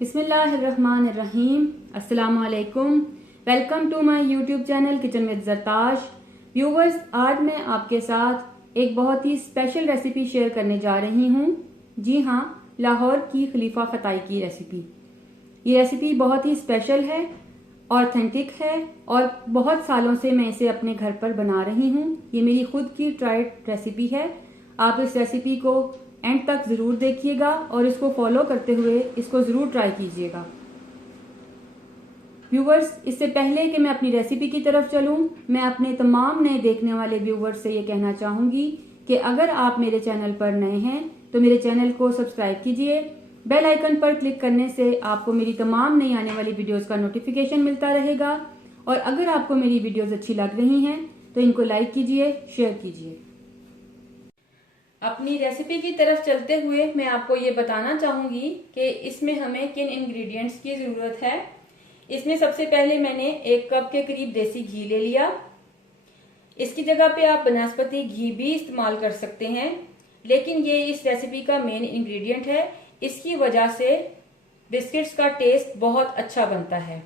बिस्मिल्लाहिर्रहमानिर्रहीम। अस्सलाम वालेकुम। Welcome to my YouTube channel kitchen with Zartash. Viewers, आज मैं आपके साथ एक बहुत ही स्पेशल रेसिपी शेयर करने जा रही हूँ। जी हाँ, लाहौर की खलीफा फताई की रेसिपी। ये रेसिपी बहुत ही स्पेशल है, ऑथेंटिक है और बहुत सालों से मैं इसे अपने घर पर बना रही हूँ। ये मेरी खुद की ट्राइड रेसिपी है। आप इस रेसिपी को एंड तक ज़रूर देखिएगा और इसको फॉलो करते हुए इसको ज़रूर ट्राई कीजिएगा। व्यूवर्स, इससे पहले कि मैं अपनी रेसिपी की तरफ चलूं, मैं अपने तमाम नए देखने वाले व्यूवर्स से ये कहना चाहूँगी कि अगर आप मेरे चैनल पर नए हैं तो मेरे चैनल को सब्सक्राइब कीजिए। बेल आइकन पर क्लिक करने से आपको मेरी तमाम नई आने वाली वीडियोस का नोटिफिकेशन मिलता रहेगा। और अगर आपको मेरी वीडियोस अच्छी लग रही हैं तो इनको लाइक कीजिए, शेयर कीजिए। अपनी रेसिपी की तरफ चलते हुए मैं आपको ये बताना चाहूँगी कि इसमें हमें किन इंग्रेडिएंट्स की ज़रूरत है। इसमें सबसे पहले मैंने 1 कप के करीब देसी घी ले लिया। इसकी जगह पे आप बनस्पति घी भी इस्तेमाल कर सकते हैं, लेकिन ये इस रेसिपी का मेन इंग्रेडिएंट है। इसकी वजह से बिस्किट्स का टेस्ट बहुत अच्छा बनता है।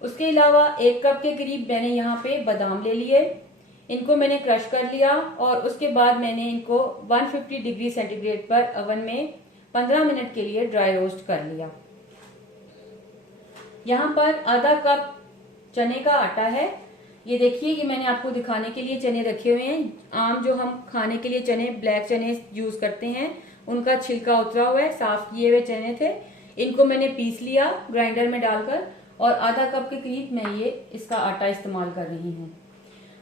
उसके अलावा 1 कप के करीब मैंने यहाँ पे बादाम ले लिए। इनको मैंने क्रश कर लिया और उसके बाद मैंने इनको 150 डिग्री सेंटीग्रेड पर ओवन में 15 मिनट के लिए ड्राई रोस्ट कर लिया। यहाँ पर आधा कप चने का आटा है। ये देखिए कि मैंने आपको दिखाने के लिए चने रखे हुए हैं। आम जो हम खाने के लिए चने, ब्लैक चने यूज करते हैं, उनका छिलका उतरा हुआ है, साफ किए हुए चने थे। इनको मैंने पीस लिया ग्राइंडर में डालकर और आधा कप के करीब मैं ये इसका आटा इस्तेमाल कर रही हूँ।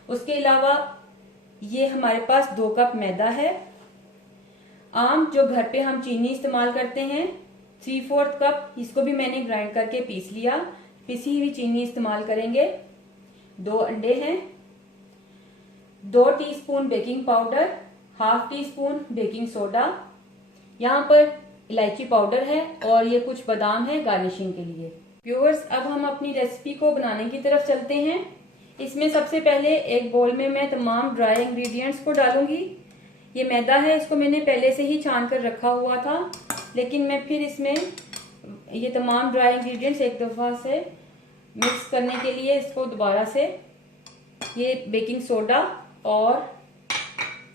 उसके अलावा ये हमारे पास 2 कप मैदा है। आम जो घर पे हम चीनी इस्तेमाल करते हैं 3/4 कप, इसको भी मैंने ग्राइंड करके पीस लिया। पिसी हुई चीनी इस्तेमाल करेंगे। 2 अंडे हैं, 2 teaspoon baking powder, ½ teaspoon baking soda, यहाँ पर इलायची पाउडर है और ये कुछ बादाम है गार्निशिंग के लिए। व्यूअर्स, अब हम अपनी रेसिपी को बनाने की तरफ चलते हैं। इसमें सबसे पहले एक बोल में मैं तमाम ड्राई इंग्रेडिएंट्स को डालूंगी। ये मैदा है, इसको मैंने पहले से ही छान कर रखा हुआ था, लेकिन मैं फिर इसमें ये तमाम ड्राई इंग्रेडिएंट्स एक दफ़ा से मिक्स करने के लिए इसको दोबारा से ये बेकिंग सोडा और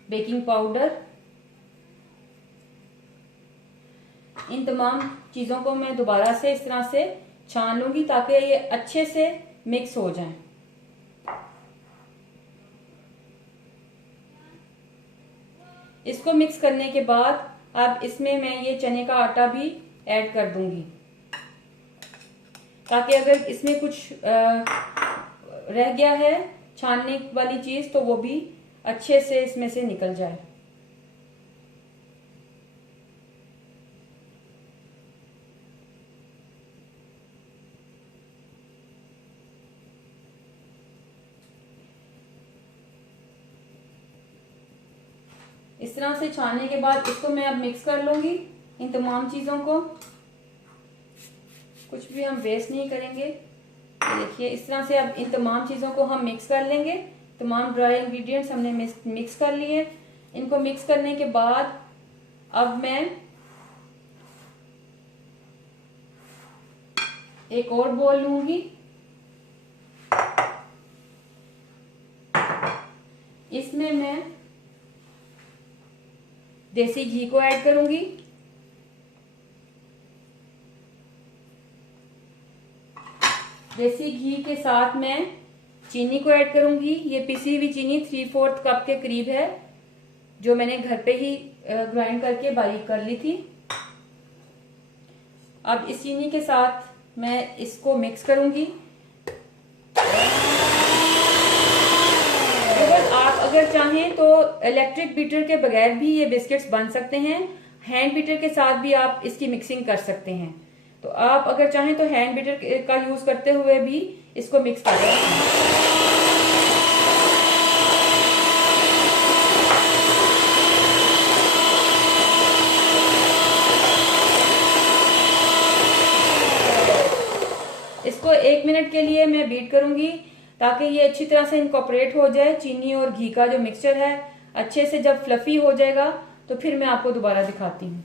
बेकिंग पाउडर, इन तमाम चीज़ों को मैं दोबारा से इस तरह से छान लूँगी ताकि ये अच्छे से मिक्स हो जाएं। इसको मिक्स करने के बाद अब इसमें मैं ये चने का आटा भी ऐड कर दूंगी ताकि अगर इसमें कुछ रह गया है छानने वाली चीज तो वो भी अच्छे से इसमें से निकल जाए। इस तरह से छानने के बाद इसको मैं अब मिक्स कर लूंगी। इन तमाम चीज़ों को कुछ भी हम वेस्ट नहीं करेंगे। ये देखिए, इस तरह से अब इन तमाम चीज़ों को हम मिक्स कर लेंगे। तमाम ड्राई इंग्रेडिएंट्स हमने मिक्स कर लिए। इनको मिक्स करने के बाद अब मैं एक और बोल लूंगी। इसमें मैं देसी घी को ऐड करूंगी। देसी घी के साथ मैं चीनी को ऐड करूंगी। ये पिसी हुई चीनी 3/4 कप के करीब है, जो मैंने घर पे ही ग्राइंड करके बारीक कर ली थी। अब इस चीनी के साथ मैं इसको मिक्स करूंगी। आप अगर चाहें तो इलेक्ट्रिक बीटर के बगैर भी ये बिस्किट्स बन सकते हैं। हैंड बीटर के साथ भी आप इसकी मिक्सिंग कर सकते हैं। तो आप अगर चाहें तो हैंड बीटर का यूज करते हुए भी इसको मिक्स कर सकते हैं। इसको 1 मिनट के लिए मैं बीट करूंगी ताकि ये अच्छी तरह से इनकॉर्पोरेट हो जाए। चीनी और घी का जो मिक्सचर है अच्छे से जब फ्लफी हो जाएगा तो फिर मैं आपको दोबारा दिखाती हूँ।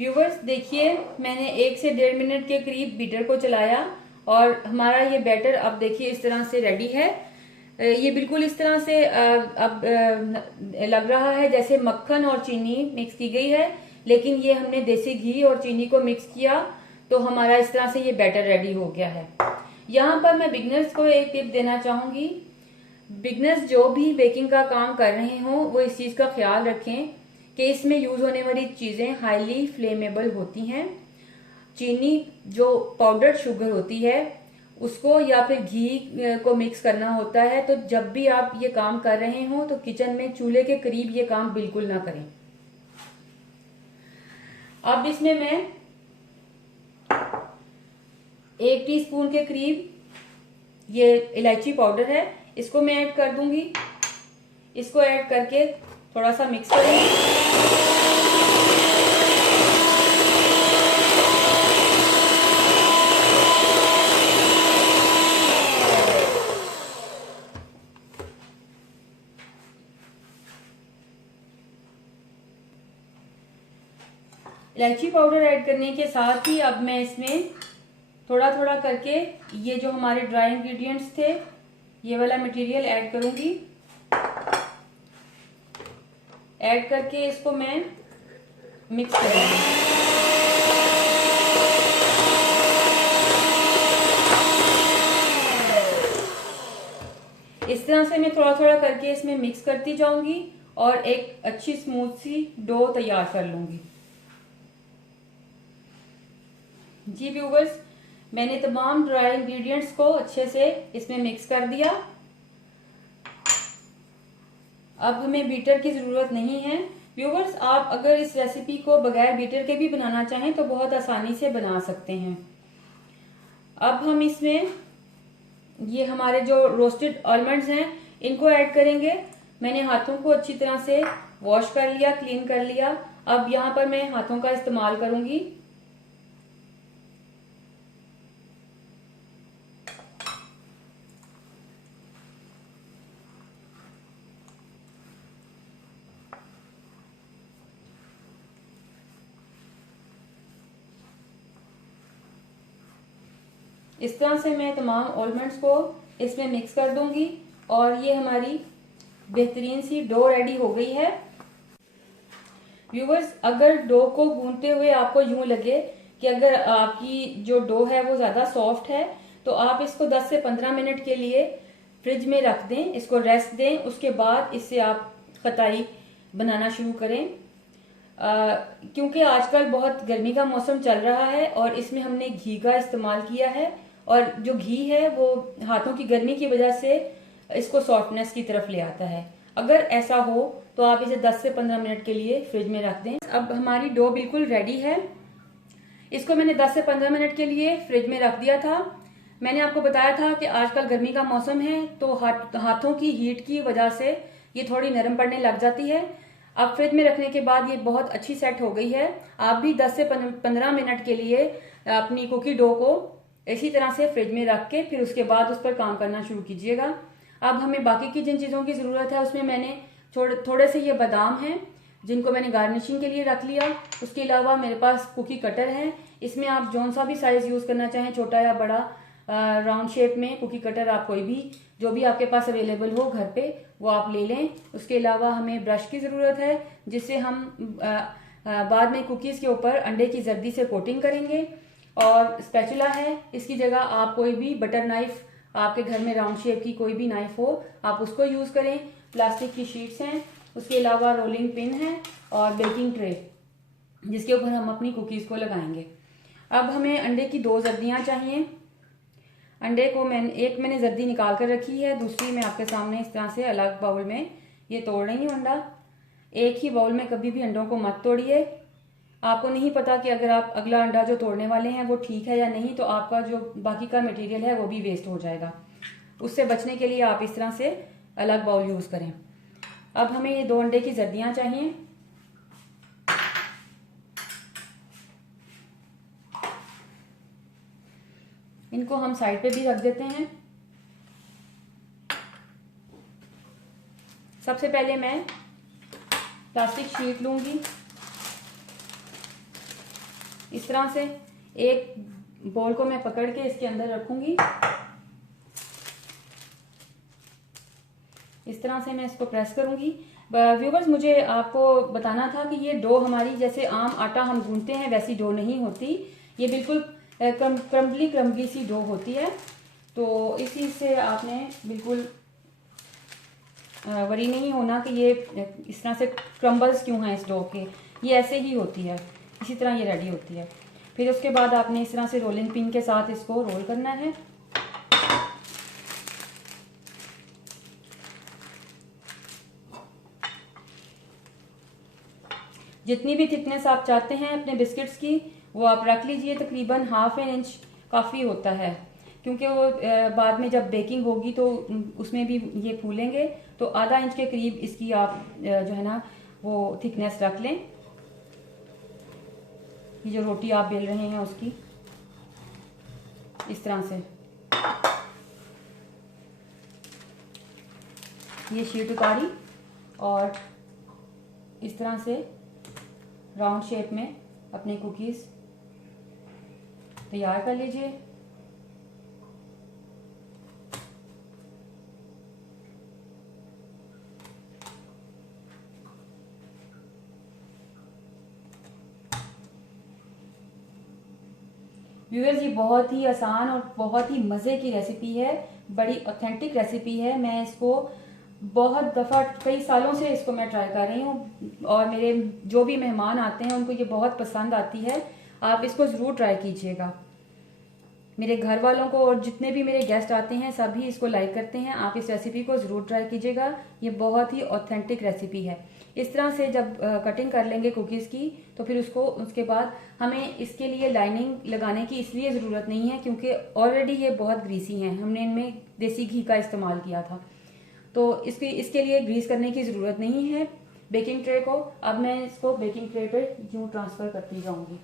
व्यूवर्स देखिए, मैंने 1 से 1.5 मिनट के करीब बीटर को चलाया और हमारा ये बैटर अब देखिए इस तरह से रेडी है। ये बिल्कुल इस तरह से अब लग रहा है जैसे मक्खन और चीनी मिक्स की गई है, लेकिन ये हमने देसी घी और चीनी को मिक्स किया तो हमारा इस तरह से ये बैटर रेडी हो गया है। यहाँ पर मैं बिगनर्स को एक टिप देना चाहूंगी। बिगनर्स जो भी बेकिंग का काम कर रहे हों वो इस चीज का ख्याल रखें कि इसमें यूज होने वाली चीजें हाईली फ्लेमेबल होती हैं। चीनी जो पाउडर शुगर होती है उसको या फिर घी को मिक्स करना होता है, तो जब भी आप ये काम कर रहे हो तो किचन में चूल्हे के करीब ये काम बिल्कुल ना करें। अब इसमें मैं 1 टीस्पून के करीब ये इलायची पाउडर है, इसको मैं ऐड कर दूंगी। इसको ऐड करके थोड़ा सा मिक्स करेंगे। इलायची पाउडर ऐड करने के साथ ही अब मैं इसमें थोड़ा थोड़ा करके ये जो हमारे ड्राई इंग्रेडिएंट्स थे ये वाला मटेरियल ऐड करूंगी। ऐड करके इसको मैं मिक्स करूंगी। इस तरह से मैं थोड़ा थोड़ा करके इसमें मिक्स करती जाऊंगी और एक अच्छी स्मूथ सी डो तैयार कर लूंगी। जी व्यूवर्स, मैंने तमाम ड्राई इंग्रेडिएंट्स को अच्छे से इसमें मिक्स कर दिया। अब हमें बीटर की जरूरत नहीं है। व्यूवर्स, आप अगर इस रेसिपी को बगैर बीटर के भी बनाना चाहें तो बहुत आसानी से बना सकते हैं। अब हम इसमें ये हमारे जो रोस्टेड आलमंड्स हैं इनको ऐड करेंगे। मैंने हाथों को अच्छी तरह से वॉश कर लिया, क्लीन कर लिया। अब यहाँ पर मैं हाथों का इस्तेमाल करूंगी। इस तरह से मैं तमाम आलमंड्स को इसमें मिक्स कर दूंगी और ये हमारी बेहतरीन सी डो रेडी हो गई है। व्यूवर्स, अगर डो को गूंथते हुए आपको यूं लगे कि अगर आपकी जो डो है वो ज्यादा सॉफ्ट है तो आप इसको 10 से 15 मिनट के लिए फ्रिज में रख दें, इसको रेस्ट दें। उसके बाद इससे आप खताई बनाना शुरू करें। क्योंकि आजकल बहुत गर्मी का मौसम चल रहा है और इसमें हमने घी का इस्तेमाल किया है और जो घी है वो हाथों की गर्मी की वजह से इसको सॉफ्टनेस की तरफ ले आता है। अगर ऐसा हो तो आप इसे 10 से 15 मिनट के लिए फ्रिज में रख दें। अब हमारी डो बिल्कुल रेडी है। इसको मैंने 10 से 15 मिनट के लिए फ्रिज में रख दिया था। मैंने आपको बताया था कि आजकल गर्मी का मौसम है तो हाथों की हीट की वजह से ये थोड़ी नरम पड़ने लग जाती है। अब फ्रिज में रखने के बाद ये बहुत अच्छी सेट हो गई है। आप भी 10 से 15 मिनट के लिए अपनी कुकी डो को इसी तरह से फ्रिज में रख के फिर उसके बाद उस पर काम करना शुरू कीजिएगा। अब हमें बाकी की जिन चीज़ों की ज़रूरत है उसमें मैंने थोड़े से ये बादाम हैं जिनको मैंने गार्निशिंग के लिए रख लिया। उसके अलावा मेरे पास कुकी कटर है, इसमें आप जौन सा भी साइज़ यूज़ करना चाहें, छोटा या बड़ा, राउंड शेप में कुकी कटर आप कोई भी जो भी आपके पास अवेलेबल हो घर पे वो आप ले लें। उसके अलावा हमें ब्रश की ज़रूरत है जिससे हम बाद में कुकीज़ के ऊपर अंडे की जर्दी से कोटिंग करेंगे। और स्पैचुला है, इसकी जगह आप कोई भी बटर नाइफ, आपके घर में राउंड शेप की कोई भी नाइफ हो आप उसको यूज़ करें। प्लास्टिक की शीट्स हैं, उसके अलावा रोलिंग पिन है और बेकिंग ट्रे जिसके ऊपर हम अपनी कुकीज़ को लगाएंगे। अब हमें अंडे की 2 जर्दियाँ चाहिए। अंडे को मैंने जर्दी निकाल कर रखी है, दूसरी मैं आपके सामने इस तरह से अलग बाउल में ये तोड़ रही हूँ अंडा। एक ही बाउल में कभी भी अंडों को मत तोड़िए। आपको नहीं पता कि अगर आप अगला अंडा जो तोड़ने वाले हैं वो ठीक है या नहीं, तो आपका जो बाकी का मटेरियल है वो भी वेस्ट हो जाएगा। उससे बचने के लिए आप इस तरह से अलग बाउल यूज़ करें। अब हमें ये 2 अंडे की जर्दियाँ चाहिए। इनको हम साइड पे भी रख देते हैं। सबसे पहले मैं प्लास्टिक शीट लूंगी, इस तरह से एक बॉल को मैं पकड़ के इसके अंदर रखूंगी। इस तरह से मैं इसको प्रेस करूंगी। व्यूवर्स, मुझे आपको बताना था कि ये डो हमारी जैसे आम आटा हम गूंथते हैं वैसी डो नहीं होती, ये बिल्कुल क्रम्बली सी डो होती है। तो इसी से आपने बिल्कुल वरी नहीं होना कि ये इस तरह से क्रम्बल्स क्यों हैं इस डो के, ये ऐसे ही होती है, इसी तरह ये रेडी होती है। फिर उसके बाद आपने इस तरह से रोलिंग पिन के साथ इसको रोल करना है। जितनी भी थिकनेस आप चाहते हैं अपने बिस्किट्स की वो आप रख लीजिए। तकरीबन ½ इंच काफ़ी होता है, क्योंकि वो बाद में जब बेकिंग होगी तो उसमें भी ये फूलेंगे। तो ½ इंच के करीब इसकी आप जो है ना वो थिकनेस रख लें। ये जो रोटी आप बेल रहे हैं उसकी इस तरह से ये शीट उतारी और इस तरह से राउंड शेप में अपने कुकीज़ तैयार कर लीजिए। व्यूअर्स, ये बहुत ही आसान और बहुत ही मज़े की रेसिपी है, बड़ी ऑथेंटिक रेसिपी है। मैं इसको बहुत दफ़ा कई सालों से इसको मैं ट्राई कर रही हूँ और मेरे जो भी मेहमान आते हैं उनको ये बहुत पसंद आती है। आप इसको ज़रूर ट्राई कीजिएगा। मेरे घर वालों को और जितने भी मेरे गेस्ट आते हैं सभी इसको लाइक करते हैं। आप इस रेसिपी को ज़रूर ट्राई कीजिएगा, ये बहुत ही ऑथेंटिक रेसिपी है। इस तरह से जब कटिंग कर लेंगे कुकीज़ की तो फिर उसके बाद हमें इसके लिए लाइनिंग लगाने की इसलिए ज़रूरत नहीं है क्योंकि ऑलरेडी ये बहुत ग्रीसी हैं, हमने इनमें देसी घी का इस्तेमाल किया था। तो इसके लिए ग्रीस करने की ज़रूरत नहीं है बेकिंग ट्रे को। अब मैं इसको बेकिंग ट्रे पे यूँ ट्रांसफ़र करती जाऊँगी।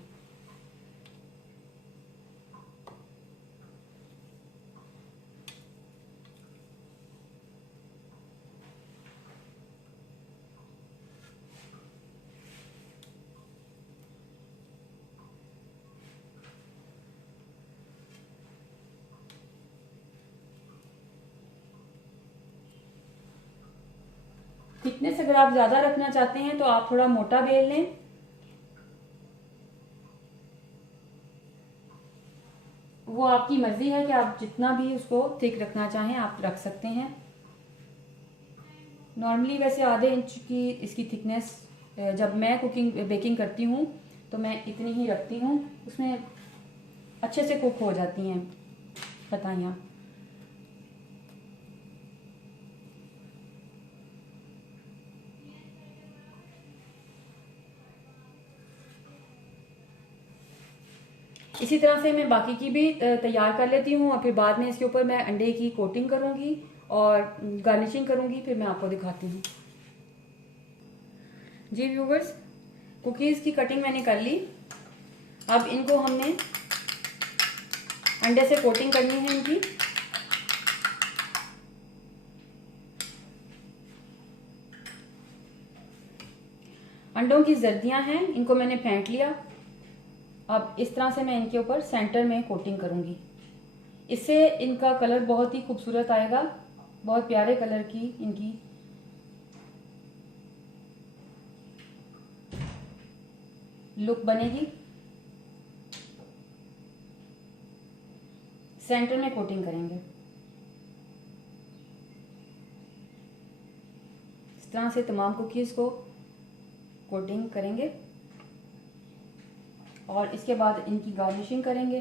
थिकनेस अगर आप ज़्यादा रखना चाहते हैं तो आप थोड़ा मोटा बेल लें। वो आपकी मर्जी है कि आप जितना भी उसको थिक रखना चाहें आप रख सकते हैं। नॉर्मली वैसे ½ इंच की इसकी थिकनेस जब मैं बेकिंग करती हूँ तो मैं इतनी ही रखती हूँ, उसमें अच्छे से कुक हो जाती हैं बताइयाँ। इसी तरह से मैं बाकी की भी तैयार कर लेती हूँ और फिर बाद में इसके ऊपर मैं अंडे की कोटिंग करूँगी और गार्निशिंग करूँगी, फिर मैं आपको दिखाती हूँ। जी व्यूवर्स, कुकीज़ की कटिंग मैंने कर ली। अब इनको हमने अंडे से कोटिंग करनी है इनकी। अंडों की जर्दियाँ हैं, इनको मैंने फेंट लिया। अब इस तरह से मैं इनके ऊपर सेंटर में कोटिंग करूँगी। इससे इनका कलर बहुत ही खूबसूरत आएगा, बहुत प्यारे कलर की इनकी लुक बनेगी। सेंटर में कोटिंग करेंगे। इस तरह से तमाम कुकीज़ को कोटिंग करेंगे और इसके बाद इनकी गार्निशिंग करेंगे।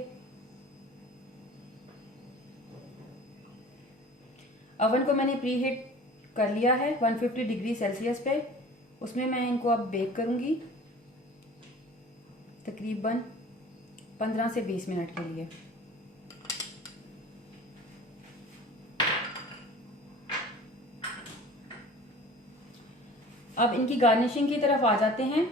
ओवन को मैंने प्री हीट कर लिया है 150 डिग्री सेल्सियस पे। उसमें मैं इनको अब बेक करूंगी तकरीबन 15 से 20 मिनट के लिए। अब इनकी गार्निशिंग की तरफ आ जाते हैं।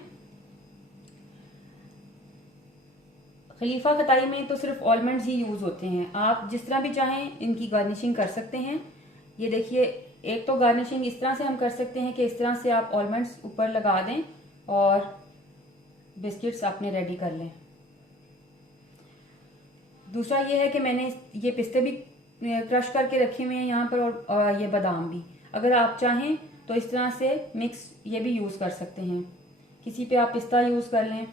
खलीफा कताई में तो सिर्फ ऑलमंड्स ही यूज़ होते हैं, आप जिस तरह भी चाहें इनकी गार्निशिंग कर सकते हैं। ये देखिए, एक तो गार्निशिंग इस तरह से हम कर सकते हैं कि इस तरह से आप ऑलमंड्स ऊपर लगा दें और बिस्किट्स आपने रेडी कर लें। दूसरा ये है कि मैंने ये पिस्ते भी क्रश करके रखे हुए हैं यहाँ पर, और ये बादाम भी। अगर आप चाहें तो इस तरह से मिक्स ये भी यूज़ कर सकते हैं। किसी पे आप पिस्ता यूज़ कर लें,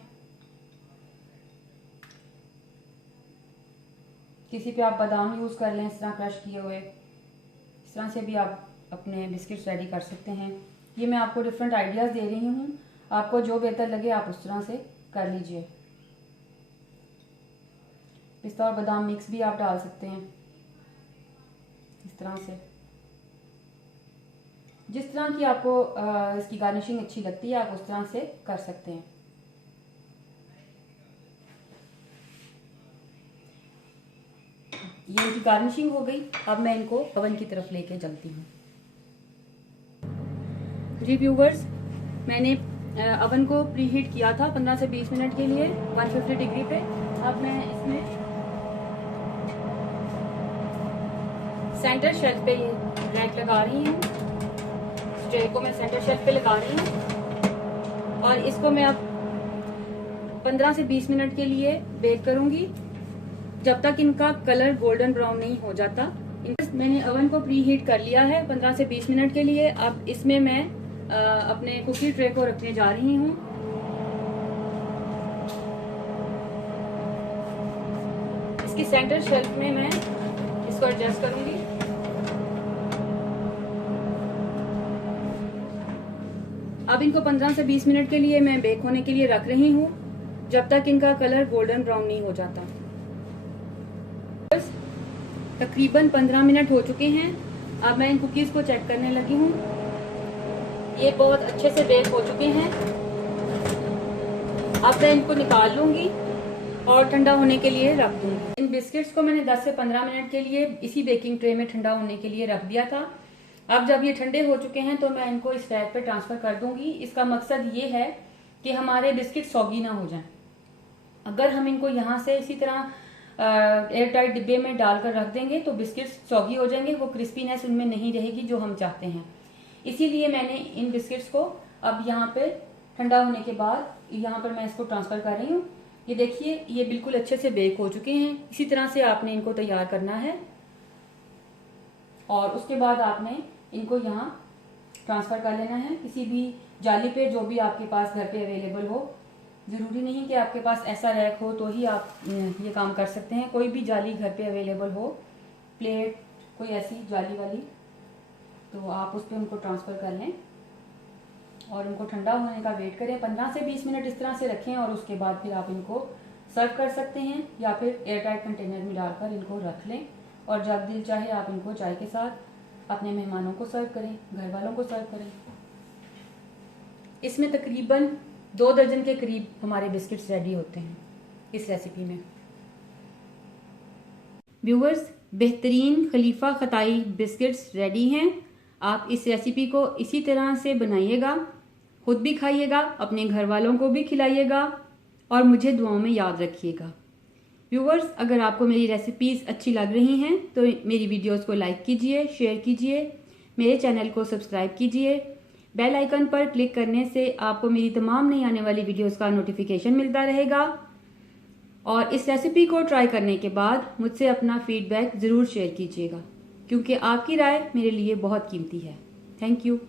किसी पे आप बादाम यूज़ कर लें इस तरह क्रश किए हुए। इस तरह से भी आप अपने बिस्किट्स रेडी कर सकते हैं। ये मैं आपको डिफरेंट आइडियाज़ दे रही हूँ, आपको जो बेहतर लगे आप उस तरह से कर लीजिए। पिस्ता और बादाम मिक्स भी आप डाल सकते हैं इस तरह से। जिस तरह की आपको इसकी गार्निशिंग अच्छी लगती है आप उस तरह से कर सकते हैं। ये इनकी गार्निशिंग हो गई। अब मैं इनको ओवन की तरफ लेके चलती हूँ। जी व्यूवर्स, मैंने ओवन को प्री हीट किया था 15 से 20 मिनट के लिए 150 डिग्री पे। अब मैं इसमें सेंटर शेल्फ पे ये रैक लगा रही हूँ। ट्रे को मैं सेंटर शेल्फ पे लगा रही हूँ और इसको मैं अब 15 से 20 मिनट के लिए बेक करूंगी, जब तक इनका कलर गोल्डन ब्राउन नहीं हो जाता। मैंने ओवन को प्री हीट कर लिया है 15 से 20 मिनट के लिए। अब इसमें मैं अपने कुकी ट्रे को रखने जा रही हूँ। इसकी सेंटर शेल्फ में मैं इसको एडजस्ट करूंगी। अब इनको 15 से 20 मिनट के लिए मैं बेक होने के लिए रख रही हूँ, जब तक इनका कलर गोल्डन ब्राउन नहीं हो जाता। बस तकरीबन 15 मिनट हो चुके हैं। अब मैं इन कुकीज को चेक करने लगी हूँ। ये बहुत अच्छे से बेक हो चुके हैं। अब मैं इनको निकाल लूंगी और ठंडा होने के लिए रख दूंगी। इन बिस्किट्स को मैंने 10 से 15 मिनट के लिए इसी बेकिंग ट्रे में ठंडा होने के लिए रख दिया था। अब जब ये ठंडे हो चुके हैं तो मैं इनको इस रैक पे ट्रांसफर कर दूंगी। इसका मकसद ये है कि हमारे बिस्किट सौगी ना हो जाएं। अगर हम इनको यहाँ से इसी तरह एयर टाइट डिब्बे में डालकर रख देंगे तो बिस्किट सौगी हो जाएंगे, वो क्रिस्पीनेस उनमें नहीं रहेगी जो हम चाहते हैं। इसीलिए मैंने इन बिस्किट्स को अब यहाँ पे ठंडा होने के बाद यहाँ पर मैं इसको ट्रांसफर कर रही हूँ। ये देखिए, ये बिल्कुल अच्छे से बेक हो चुके हैं। इसी तरह से आपने इनको तैयार करना है और उसके बाद आपने इनको यहाँ ट्रांसफर कर लेना है किसी भी जाली पे, जो भी आपके पास घर पे अवेलेबल हो। ज़रूरी नहीं कि आपके पास ऐसा रैक हो तो ही आप ये काम कर सकते हैं। कोई भी जाली घर पे अवेलेबल हो, प्लेट कोई ऐसी जाली वाली, तो आप उस पर उनको ट्रांसफ़र कर लें और उनको ठंडा होने का वेट करें। 15 से 20 मिनट इस तरह से रखें और उसके बाद फिर आप इनको सर्व कर सकते हैं या फिर एयर टाइट कंटेनर में डालकर इनको रख लें और जब दिल चाहे आप इनको चाय के साथ अपने मेहमानों को सर्व करें, घर वालों को सर्व करें। इसमें तकरीबन 2 दर्जन के करीब हमारे बिस्किट्स रेडी होते हैं इस रेसिपी में। व्यूअर्स, बेहतरीन खलीफा खताई बिस्किट्स रेडी हैं। आप इस रेसिपी को इसी तरह से बनाइएगा, खुद भी खाइएगा, अपने घर वालों को भी खिलाइएगा और मुझे दुआओं में याद रखिएगा। व्यूअर्स, अगर आपको मेरी रेसिपीज़ अच्छी लग रही हैं तो मेरी वीडियोस को लाइक कीजिए, शेयर कीजिए, मेरे चैनल को सब्सक्राइब कीजिए। बेल आइकन पर क्लिक करने से आपको मेरी तमाम नई आने वाली वीडियोस का नोटिफिकेशन मिलता रहेगा। और इस रेसिपी को ट्राई करने के बाद मुझसे अपना फीडबैक ज़रूर शेयर कीजिएगा, क्योंकि आपकी राय मेरे लिए बहुत कीमती है। Thank you.